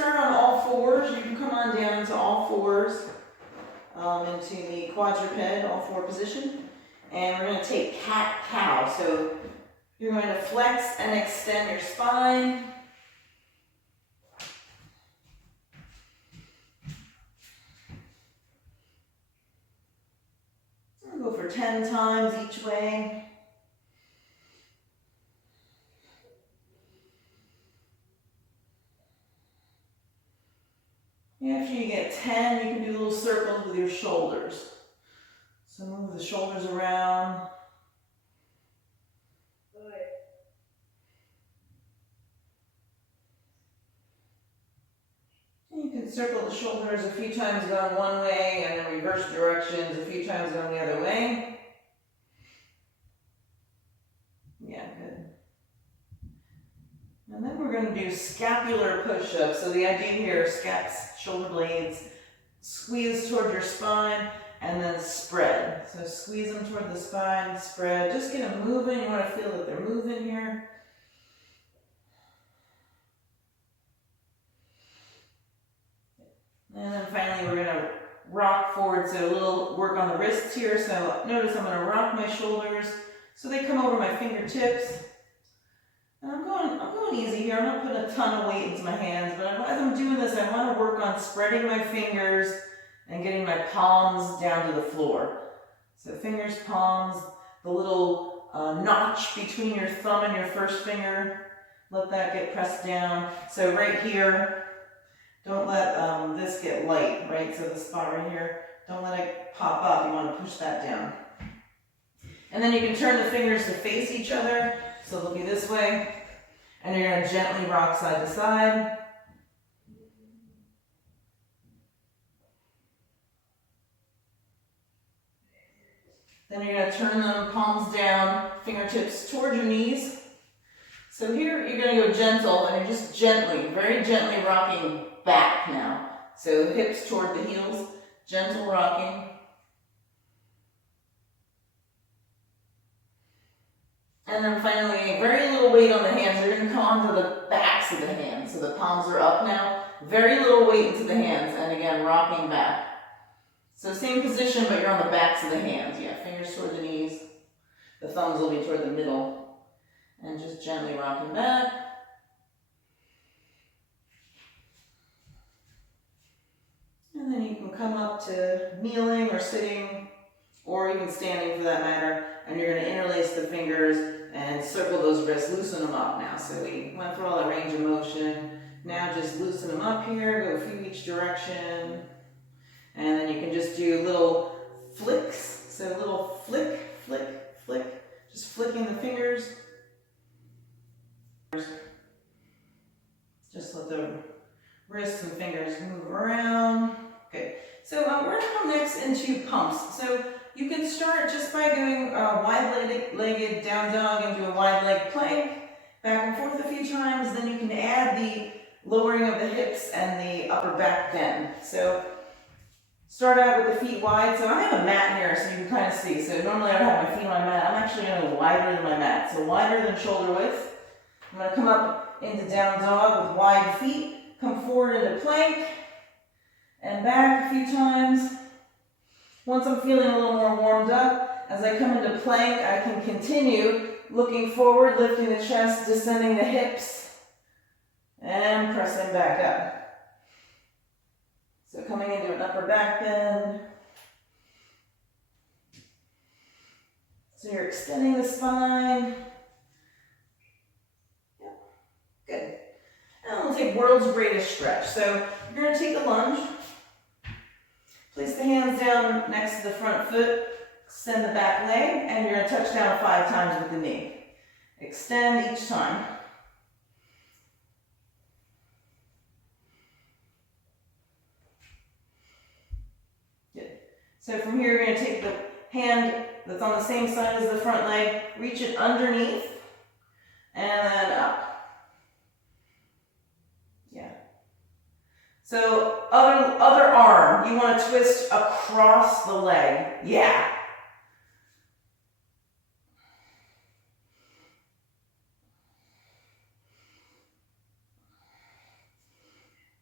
start on all fours. You can come on down to all fours, into the quadruped, all four position. And we're going to take cat-cow. So you're going to flex and extend your spine. I'll go for 10 times each way. After you get 10, you can do little circles with your shoulders. So move the shoulders around. And you can circle the shoulders a few times going one way and then reverse directions a few times going the other way. Yeah, good. And then we're going to do scapular push-ups. So the idea here is scaps, shoulder blades, squeeze toward your spine, and then spread. So squeeze them toward the spine, spread. Just get them moving. You want to feel that they're moving here. And then finally we're going to rock forward. So a little work on the wrists here. So notice I'm going to rock my shoulders so they come over my fingertips. And I'm going easy here. I'm not putting a ton of weight into my hands, but as I'm doing this, I want to work on spreading my fingers and getting my palms down to the floor. So fingers, palms, the little notch between your thumb and your first finger, let that get pressed down. So right here, don't let this get light, right? So the spot right here, don't let it pop up. You want to push that down. And then you can turn the fingers to face each other. So they'll be this way, and you're going to gently rock side to side. Then you're going to turn them palms down, fingertips toward your knees. So here you're going to go gentle, and you're just gently, very gently rocking back now. So hips toward the heels, gentle rocking. And then finally, very little weight on the hands. You're going to come onto the backs of the hands. So the palms are up now. Very little weight into the hands. And again, rocking back. So same position, but you're on the backs of the hands. Yeah, fingers toward the knees. The thumbs will be toward the middle. And just gently rocking back. And then you can come up to kneeling or sitting, or even standing for that matter. And you're going to interlace the fingers and circle those wrists, loosen them up now. So we went through all that range of motion. Now just loosen them up here, go a few each direction. And then you can just do little flicks. So little flick, flick, flick. Just flicking the fingers. Just let the wrists and fingers move around. Okay, so we're going to come next into pumps. So you can start just by going wide-legged down dog into a wide leg plank, back and forth a few times. Then you can add the lowering of the hips and the upper back bend. So start out with the feet wide. So I have a mat here so you can kind of see. So normally I would have my feet on my mat. I'm actually going to go wider than my mat. So wider than shoulder width. I'm going to come up into down dog with wide feet. Come forward into plank and back a few times. Once I'm feeling a little more warmed up, as I come into plank, I can continue looking forward, lifting the chest, descending the hips, and pressing back up. So coming into an upper back bend. So you're extending the spine. Yep, good. And we'll take world's greatest stretch. So you're going to take a lunge. Place the hands down next to the front foot, extend the back leg, and you're going to touch down 5 times with the knee. Extend each time. Good. So from here, you're going to take the hand that's on the same side as the front leg, reach it underneath, and then up. So other arm, you want to twist across the leg. Yeah.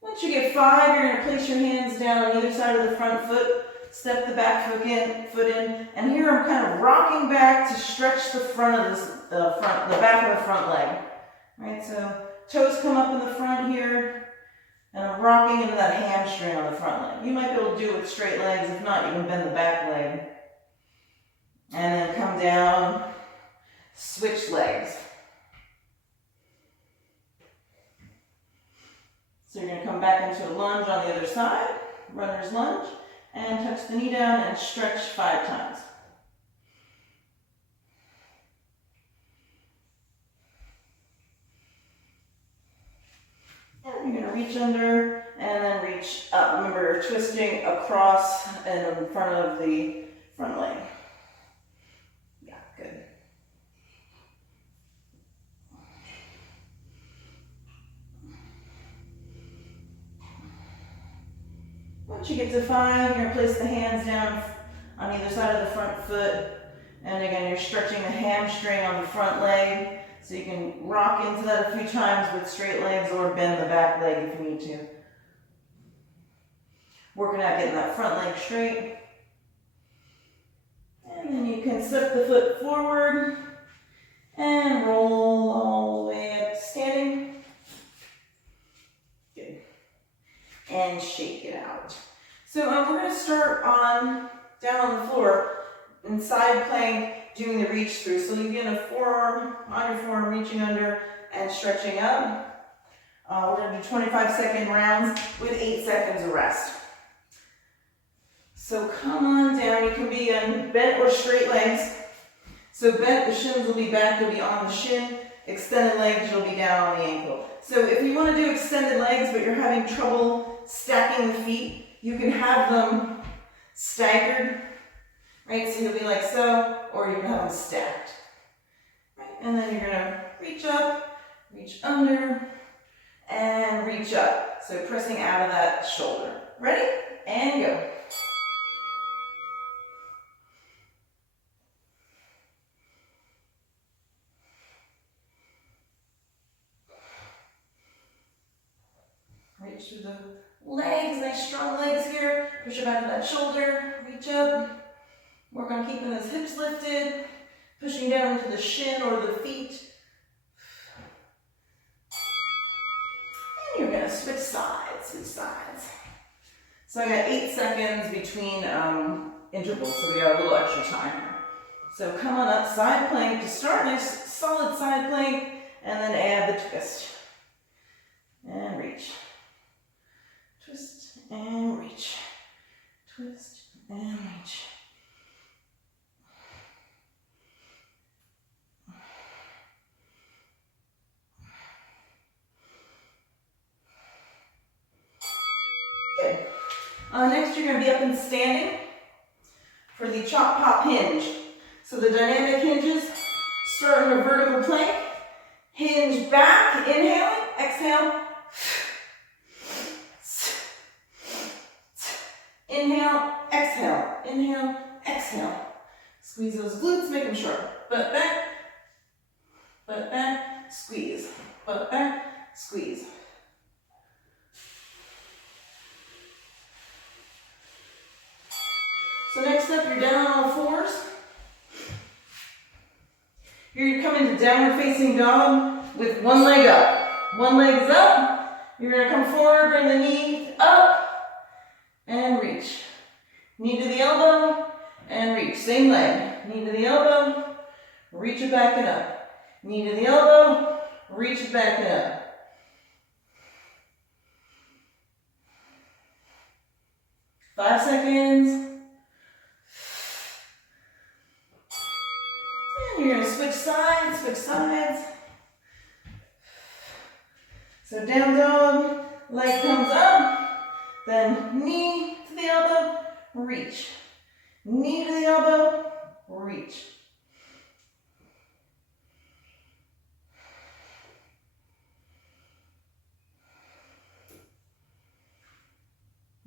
Once you get 5, you're going to place your hands down on either side of the front foot, step the back foot in, and here I'm kind of rocking back to stretch the front of the back of the front leg. Right, so toes come up in the front here, and I'm rocking into that hamstring on the front leg. You might be able to do it with straight legs. If not, you can bend the back leg. And then come down, switch legs. So you're going to come back into a lunge on the other side, runner's lunge, and touch the knee down and stretch 5 times. And you're going to reach under and then reach up. Remember, twisting across and in front of the front leg. Yeah, good. Once you get to 5, you're going to place the hands down on either side of the front foot. And again, you're stretching the hamstring on the front leg. So you can rock into that a few times with straight legs or bend the back leg if you need to. Working out getting that front leg straight. And then you can slip the foot forward and roll all the way up to standing. Good. And shake it out. So we're going to start down on the floor in side plank, doing the reach through. So you get a forearm on your forearm, reaching under and stretching up. We're going to do 25-second rounds with 8 seconds of rest. So come on down. You can be on bent or straight legs. So bent, the shins will be back, you'll be on the shin. Extended legs, you'll be down on the ankle. So if you want to do extended legs, but you're having trouble stacking the feet, you can have them staggered. Right, so you'll be like so, or you can have them stacked. Right, and then you're gonna reach up, reach under, and reach up. So pressing out of that shoulder. Ready? And go. Reach through the legs, nice strong legs here. Push it back to that shoulder, reach up. Work on keeping those hips lifted, pushing down into the shin or the feet. And you're gonna switch sides, So I got 8 seconds between intervals, so we got a little extra time here. So come on up, side plank to start, nice solid side plank, and then add the twist. And reach. Twist and reach. Twist and reach. Good. Next, you're going to be up and standing for the chop pop hinge. So the dynamic hinges start in a vertical plank, hinge back, inhaling, exhale. Inhale, exhale, inhale, exhale. Squeeze those glutes, make them short. Butt back, squeeze. Butt back, squeeze. So next up, you're down on all fours. Here you come into downward facing dog with one leg up. One leg is up. You're going to come forward, bring the knee up, and reach. Knee to the elbow, and reach. Same leg. Knee to the elbow, reach it back and up. Knee to the elbow, reach it back and up. Five seconds. And you're going to switch sides, So down dog, leg comes up, then knee to the elbow, reach. Knee to the elbow, reach.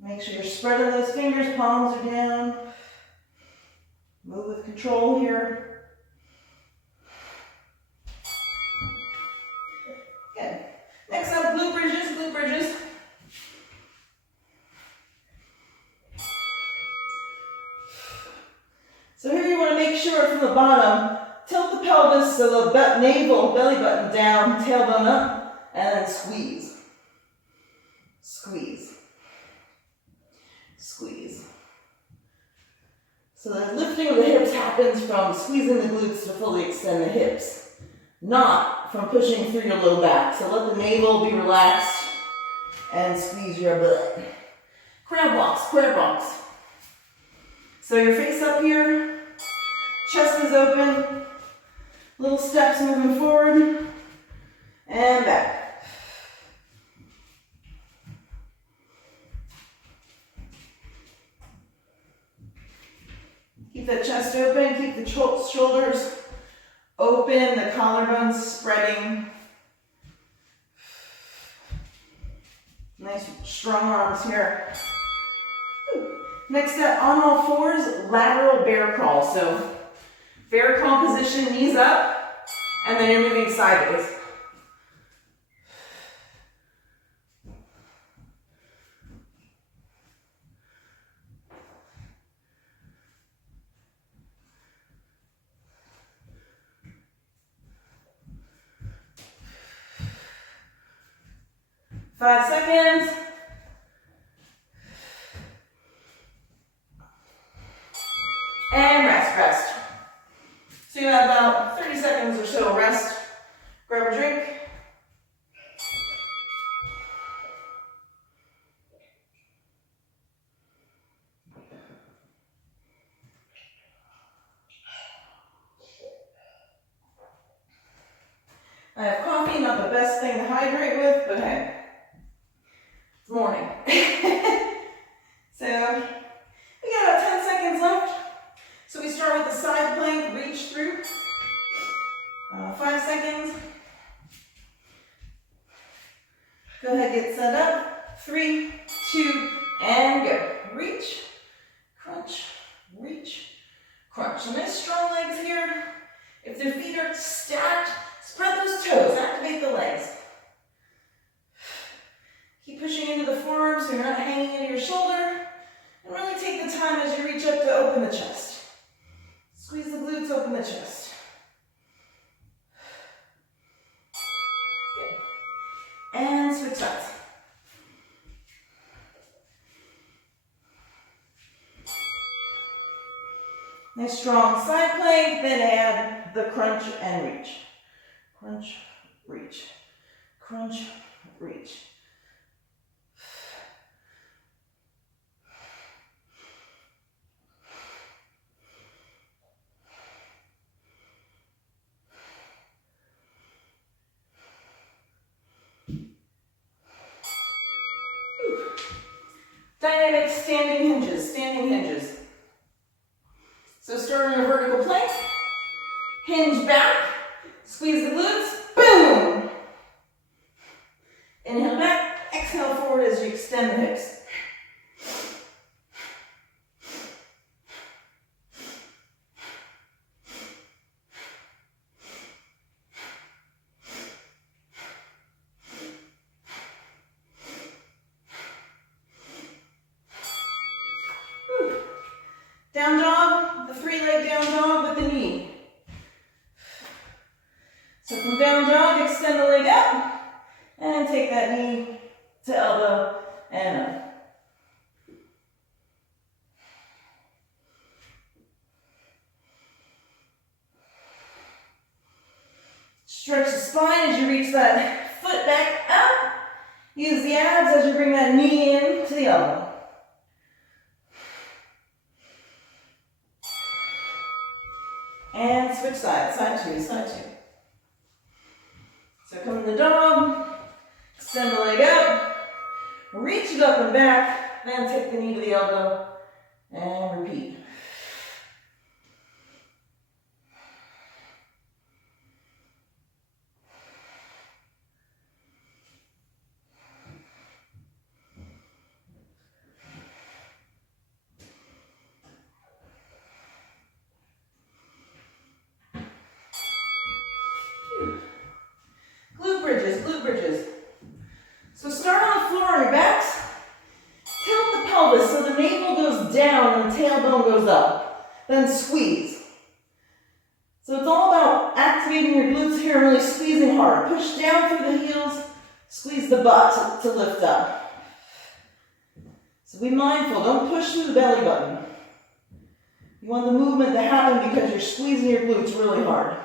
Make sure you're spreading those fingers, palms are down. Move with control here. Good. Next up, glute bridges, from the bottom, tilt the pelvis so the navel, belly button down, tailbone up, and then squeeze. Squeeze. Squeeze. So the lifting of the hips happens from squeezing the glutes to fully extend the hips, not from pushing through your low back. So let the navel be relaxed and squeeze your butt. Crab walks, crab walks. So your face up here, chest is open, little steps moving forward, and back. Keep the chest open, keep the shoulders open, the collarbones spreading. Nice strong arms here. Next up, on all fours, lateral bear crawl. So bear crawl position, knees up, and then you're moving sideways. Five seconds. And rest, rest. So you have about 30 seconds or so rest. Grab a drink. I have coffee, not the best thing to hydrate with, but hey, it's morning. So we got about 10 seconds left. So we start with the side plank, reach through. 5 seconds. Go ahead, get set up. 3, 2, and go. Reach, crunch, reach, crunch. So nice strong legs here. If their feet are stacked, spread those toes, activate the legs. Keep pushing into the forearms so you're not hanging into your shoulder. And really take the time as you reach up to open the chest. Squeeze the glutes, open the chest. Good. And switch sides. Nice strong side plank, then add the crunch and reach. Crunch, reach. Crunch, reach. Dynamic standing hinges, standing hinges. So start in a vertical plank, hinge back, squeeze the glutes, boom! Inhale back, exhale forward as you extend the hips. Down dog, the 3-leg down dog with the knee. So from down dog, extend the leg up, and take that knee to elbow and up. Stretch the spine as you reach that foot back up. Use the abs as you bring that knee in to the elbow. And switch sides, side two, side two. So come to the dog, extend the leg up, reach it up and back, then take the knee to the elbow, and repeat. Glute bridges, glute bridges. So start on the floor on your backs. Tilt the pelvis so the navel goes down and the tailbone goes up. Then squeeze. So it's all about activating your glutes here and really squeezing hard. Push down through the heels, squeeze the butt to lift up. So be mindful, don't push through the belly button. You want the movement to happen because you're squeezing your glutes really hard.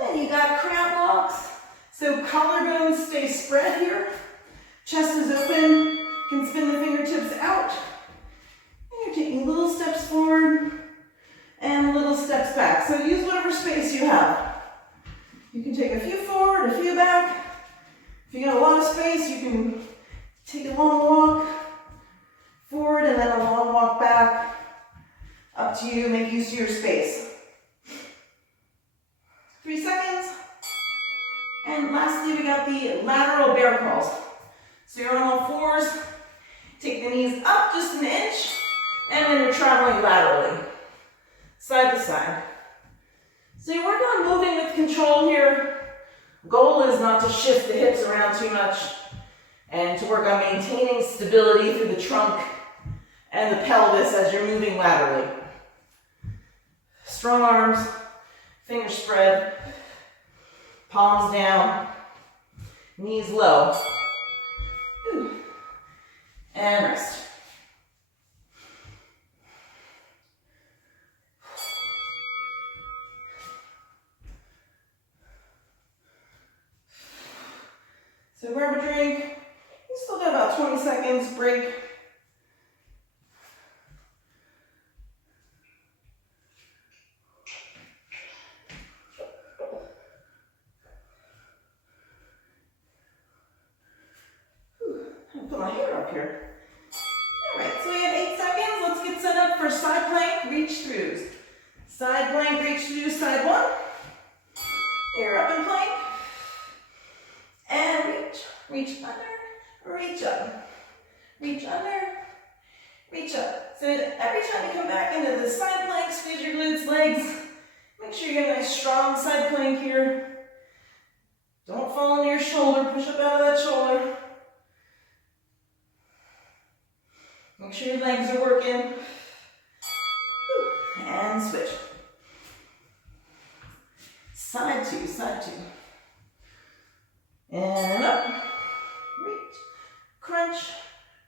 And then you got crab walks. So collarbones stay spread here. Chest is open. You can spin the fingertips out. And you're taking little steps forward and little steps back. So use whatever space you have. You can take a few forward, a few back. If you got a lot of space, you can take a long walk forward and then a long walk back. Up to you, make use of your space. 3 seconds. And lastly, we got the lateral bear crawls. So you're on all fours, take the knees up just an inch, and then you're traveling laterally, side to side. So you're working on moving with control here. Goal is not to shift the hips around too much and to work on maintaining stability through the trunk and the pelvis as you're moving laterally. Strong arms, fingers spread, palms down, knees low. And rest. So grab a drink. You still got about 20 seconds, break. Put my hair up here. All right, so we have 8 seconds. Let's get set up for side plank, reach throughs. Side plank, reach through, side one. Air up and plank. And reach under, reach up. Reach under, reach up. So every time you come back into the side plank, squeeze your glutes, legs. Make sure you get a nice strong side plank here. Don't fall into your shoulder, push up out of that shoulder. Make sure your legs are working. And switch. Side two, side two. And up. Reach, crunch,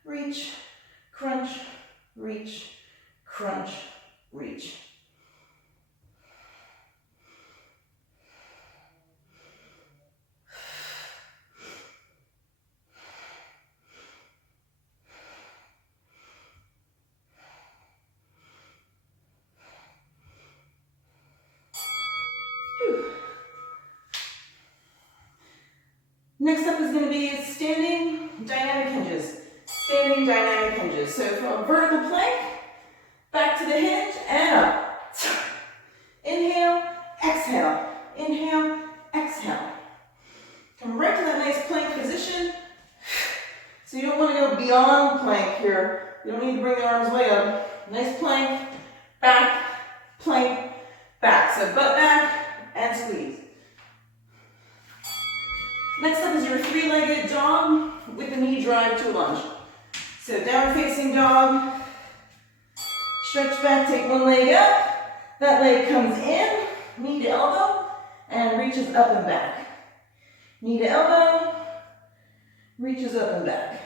reach, crunch, reach, crunch, reach. Next up is going to be standing dynamic hinges. Standing dynamic hinges. So from a vertical plank, back to the hinge, and up. Inhale, exhale. Inhale, exhale. Come right to that nice plank position. So you don't want to go beyond plank here. You don't need to bring the arms way up. Nice plank, back, back. So butt back and squeeze. Next up is your three-legged dog with the knee drive to a lunge. So down facing dog, stretch back, take one leg up, that leg comes in, knee to elbow, and reaches up and back. Knee to elbow, reaches up and back.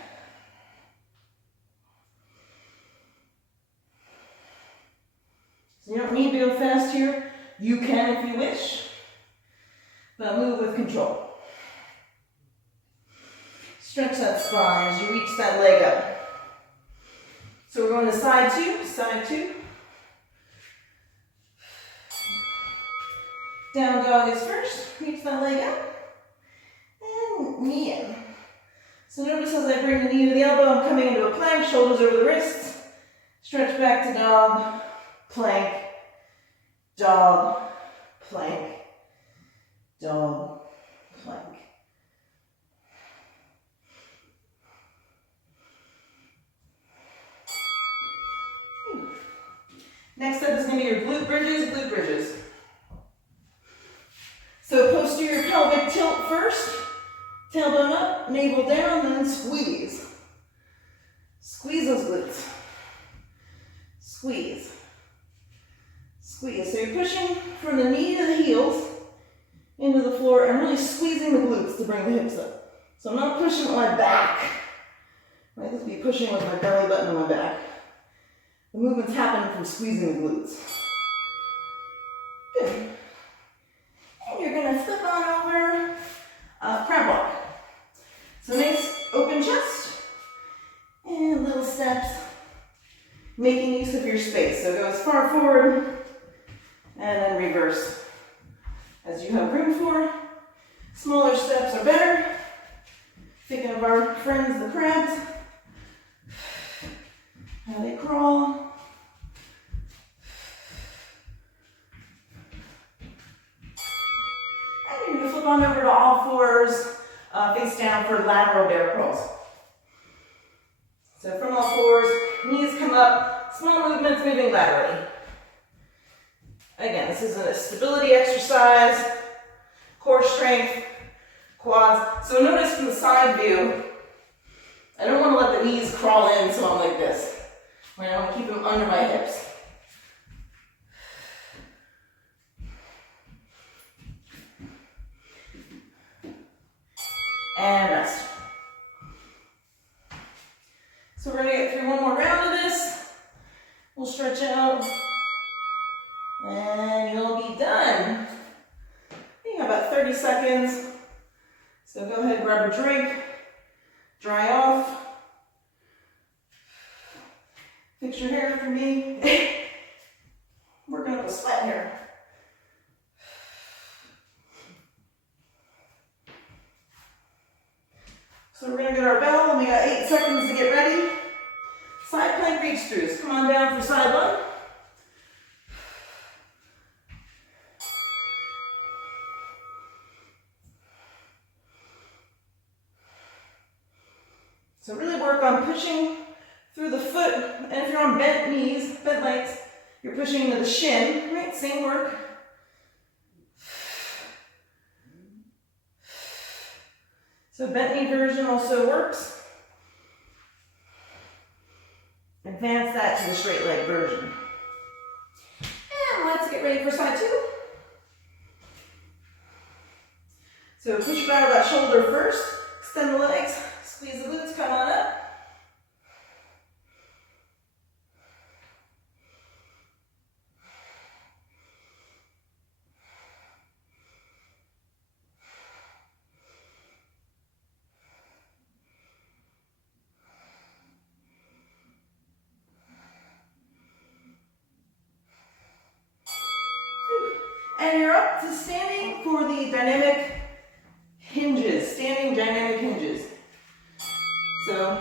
So you don't need to go fast here. You can if you wish, but move with control. Stretch that spine as you reach that leg up. So we're going to side two, side two. Down dog is first. Reach that leg up. And knee in. So notice as I bring the knee to the elbow, I'm coming into a plank, shoulders over the wrists. Stretch back to dog, plank, dog, plank, dog, plank. Next up is going to be your glute bridges, glute bridges. So posterior pelvic tilt first, tailbone up, navel down, then squeeze. Squeeze those glutes. squeeze, squeeze. So you're pushing from the knee to the heels into the floor and really squeezing the glutes to bring the hips up. So I'm not pushing with my back. I might just be pushing with my belly button on my back. The movement's happening from squeezing the glutes. Good. And you're gonna flip on over, crab walk. So nice open chest and little steps, making use of your space. So go as far forward and then reverse as you have room for. Smaller steps are better. Thinking of our friends, the crabs, how they crawl. And you're gonna flip on over to all fours, face down for lateral bear crawls. So from all fours, knees come up, small movements moving laterally. Again, this is a stability exercise, core strength, quads. So notice from the side view, I don't want to let the knees crawl in, so I'm like this. I want to keep them under my hips. And rest. So we're going to get through one more round of this. We'll stretch out. And you'll be done. You got about 30 seconds. So go ahead, grab a drink. Dry off. Fix your hair for me. Working up a sweat here. So we're going to get our bell, and we got 8 seconds to get ready. Side plank reach throughs. Come on down for side one. So really work on pushing through the foot, and if you're on bent knees, bent legs, you're pushing into the shin, right? Same work. So bent knee version also works. Advance that to the straight leg version. And let's get ready for side two. So push out that shoulder first, extend the legs, squeeze the glutes, come on up. And you're up to standing for the dynamic hinges, standing dynamic hinges. So,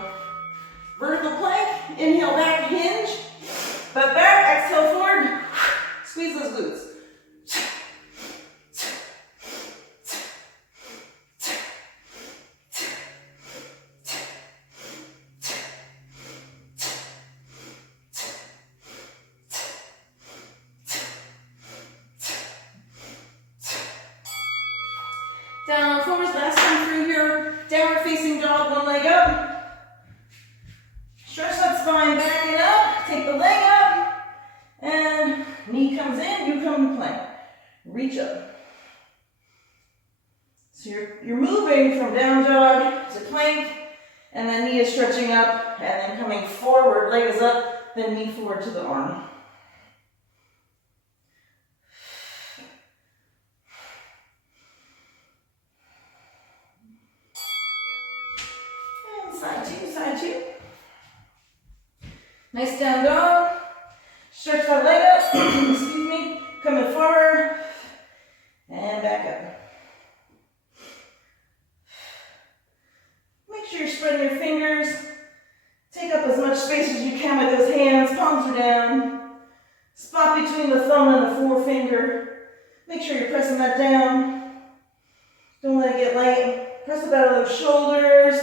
vertical plank, inhale back, hinge, butt back, exhale forward, squeeze those glutes. Down all fours, last time through here, downward facing dog, one leg up. Stretch that spine, back it up, take the leg up, and knee comes in, you come to plank. Reach up. So you're moving from down dog to plank, and then knee is stretching up, and then coming forward, leg is up, then knee forward to the arm. Side two. Nice down dog. Stretch that leg up. Excuse me. Coming forward. And back up. Make sure you're spreading your fingers. Take up as much space as you can with those hands. Palms are down. Spot between the thumb and the forefinger. Make sure you're pressing that down. Don't let it get light. Press up out of those shoulders.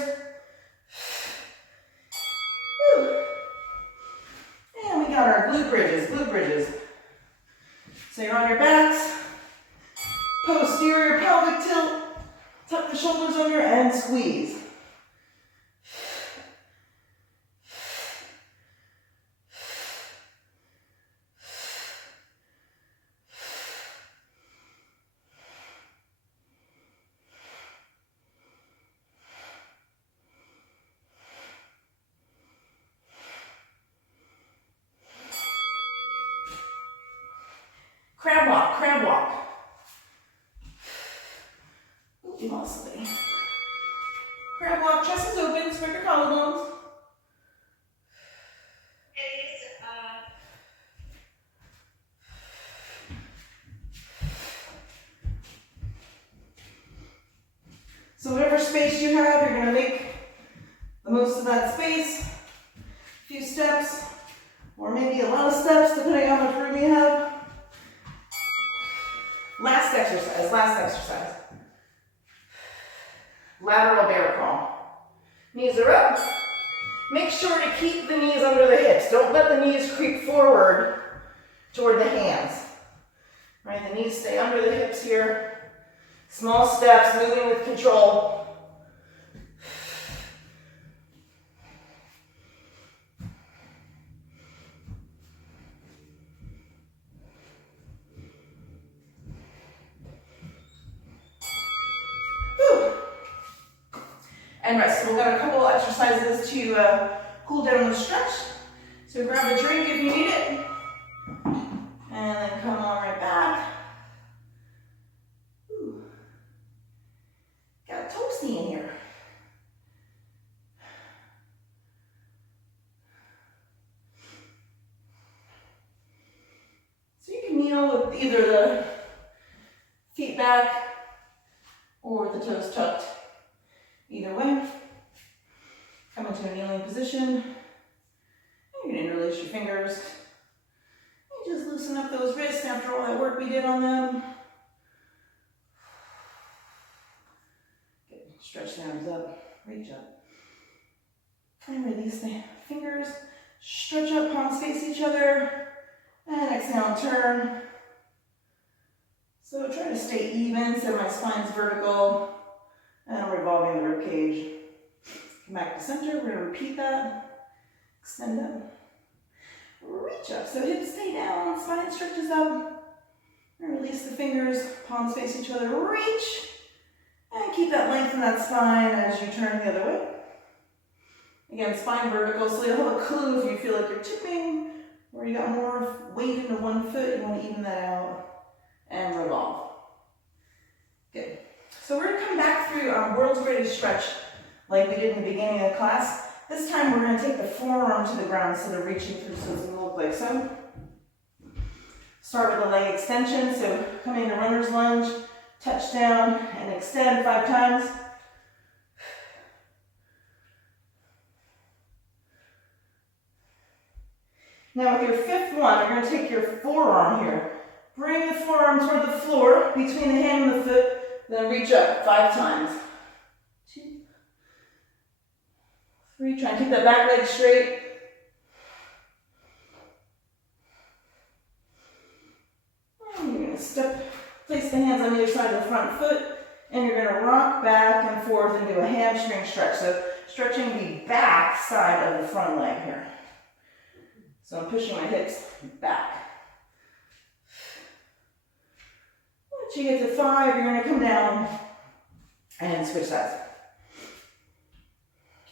And we got our glute bridges, glute bridges. So you're on your backs, posterior pelvic tilt, tuck the shoulders under and squeeze. Crab walk, crab walk. Ooh, you lost something. Crab walk, chest is open, spread your collarbones. So whatever space you have, you're going to make the most of that space. A few steps, or maybe a lot of steps, depending on how much room you have. Last exercise, last exercise. Lateral bear crawl. Knees are up. Make sure to keep the knees under the hips. Don't let the knees creep forward toward the hands. Right, the knees stay under the hips here. Small steps, moving with control. Whew. And rest. So we've got a couple exercises to cool down the stretch. So grab a drink if you need it. And then come on right back. Got toasty in here. So you can kneel with either the feet back or the toes tucked. Either way. Come into a kneeling position. You can interlace your fingers. And just loosen up those wrists after all that work we did on them. Stretch the arms up, reach up. And release the fingers. Stretch up, palms face each other. And exhale, turn. So try to stay even so my spine's vertical. And I'm revolving the rib cage. Come back to center, we're gonna repeat that. Extend up. Reach up, so hips stay down, spine stretches up. And release the fingers, palms face each other, reach. And keep that length in that spine as you turn the other way. Again, spine vertical, so you'll have a clue if you feel like you're tipping or you got more weight into one foot, you want to even that out and revolve. Good. So we're going to come back through our world's greatest stretch like we did in the beginning of the class. This time we're going to take the forearm to the ground instead of reaching through, so it's going to look like so. Start with a leg extension, so come into runner's lunge. Touch down and extend 5 times. Now with your fifth one, you're going to take your forearm here. Bring the forearm toward the floor between the hand and the foot, then reach up 5 times. 2, 3, try and keep that back leg straight. And you're going to place the hands on either side of the front foot, and you're going to rock back and forth and do a hamstring stretch. So stretching the back side of the front leg here. So I'm pushing my hips back. Once you get to 5, you're going to come down and switch sides.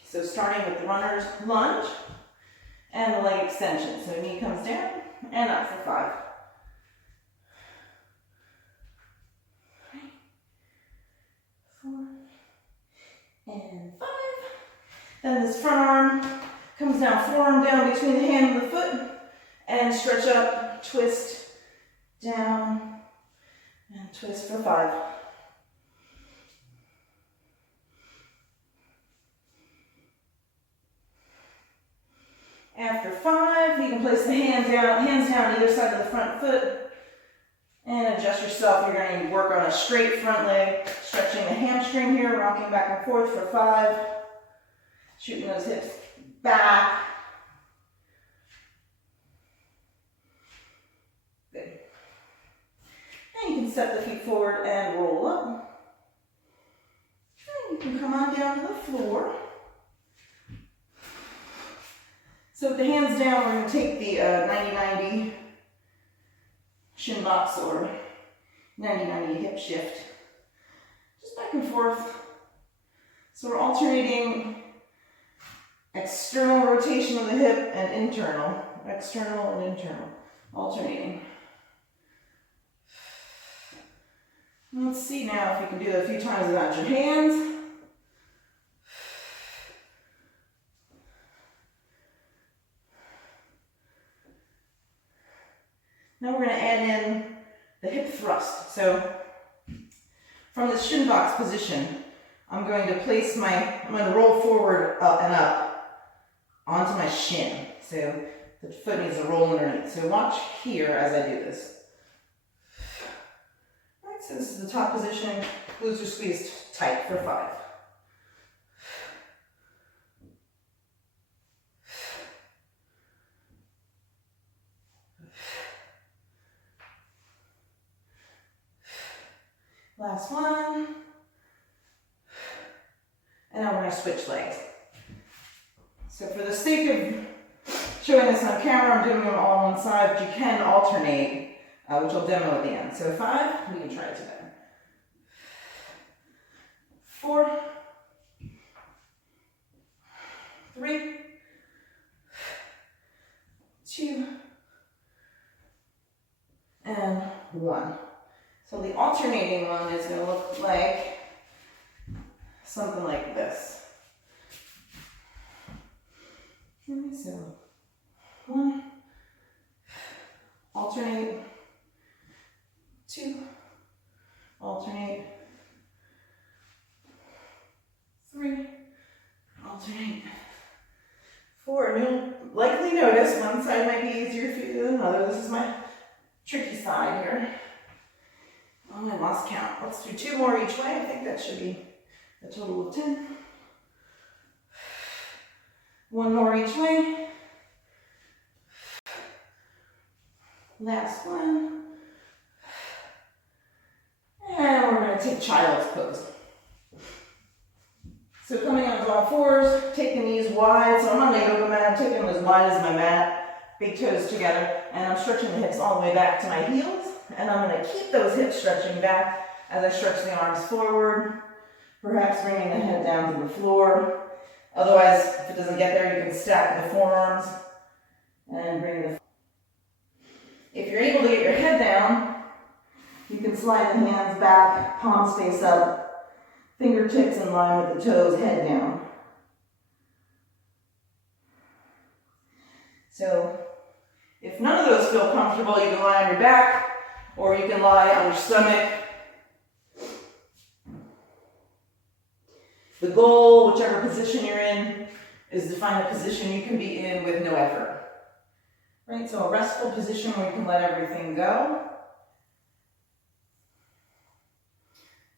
So starting with the runner's lunge and the leg extension. So knee comes down and up for 5. 4 and 5. Then this front arm comes down, forearm down between the hand and the foot, and stretch up, twist, down, and twist for 5. After 5, you can place the hands down either side of the front foot, and adjust yourself. You're going to work on a straight front leg, stretching the hamstring here, rocking back and forth for 5, shooting those hips back. Good. And you can step the feet forward and roll up. And you can come on down to the floor. So with the hands down, we're going to take the 90-90 Shin Box or 90-90 hip shift. Just back and forth. So we're alternating external rotation of the hip and internal. External and internal. Alternating. Let's see now if you can do it a few times without your hands. Now we're going to add in the hip thrust. So from the shin box position, I'm going to roll forward up and up onto my shin. So the foot needs to roll underneath. So watch here as I do this. All right, so this is the top position. Glutes are squeezed tight for 5. Last one. And now we're going to switch legs. So for the sake of showing this on camera, I'm doing them all on one side, but you can alternate, which I'll demo at the end. So 5, we can try it together. 4, 3, 2, and 1. So the alternating one is going to look like something like this. So 1, alternate, 2, alternate, 3, alternate, 4. And you'll likely notice one side might be easier for you than another. This is my tricky side here. Oh, I lost count. Let's do 2 more each way. I think that should be a total of 10. 1 more each way. Last one. And we're going to take child's pose. So coming onto all fours, take the knees wide. So I'm on my yoga mat, taking them as wide as my mat, big toes together, and I'm stretching the hips all the way back to my heels. And I'm going to keep those hips stretching back as I stretch the arms forward, perhaps bringing the head down to the floor. Otherwise, if it doesn't get there, you can stack the forearms and bring the... If you're able to get your head down, you can slide the hands back, palms face up, fingertips in line with the toes, head down. So, if none of those feel comfortable, you can lie on your back, or you can lie on your stomach. The goal, whichever position you're in, is to find a position you can be in with no effort. Right, so a restful position where you can let everything go.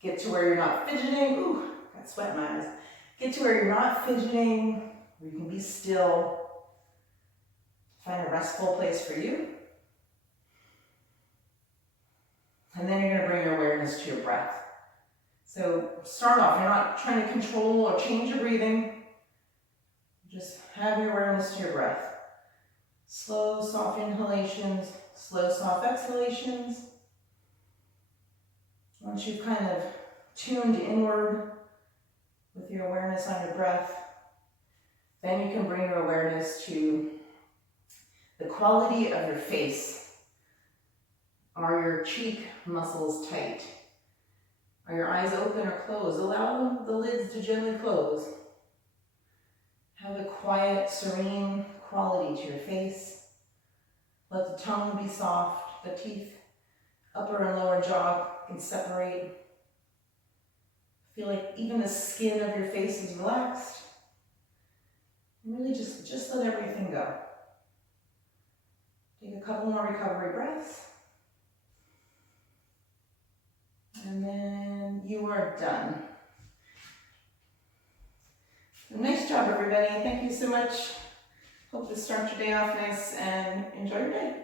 Get to where you're not fidgeting. Ooh, got sweat in my eyes. Get to where you're not fidgeting, where you can be still. Find a restful place for you. And then you're going to bring your awareness to your breath. So start off, you're not trying to control or change your breathing. Just have your awareness to your breath. Slow, soft inhalations, slow, soft exhalations. Once you've kind of tuned inward with your awareness on your breath, then you can bring your awareness to the quality of your face. Are your cheek muscles tight? Are your eyes open or closed? Allow the lids to gently close. Have a quiet, serene quality to your face. Let the tongue be soft, the teeth, upper and lower jaw can separate. Feel like even the skin of your face is relaxed. And really just let everything go. Take a couple more recovery breaths. And then you are done. So nice job, everybody. Thank you so much. Hope this starts your day off nice and enjoy your day.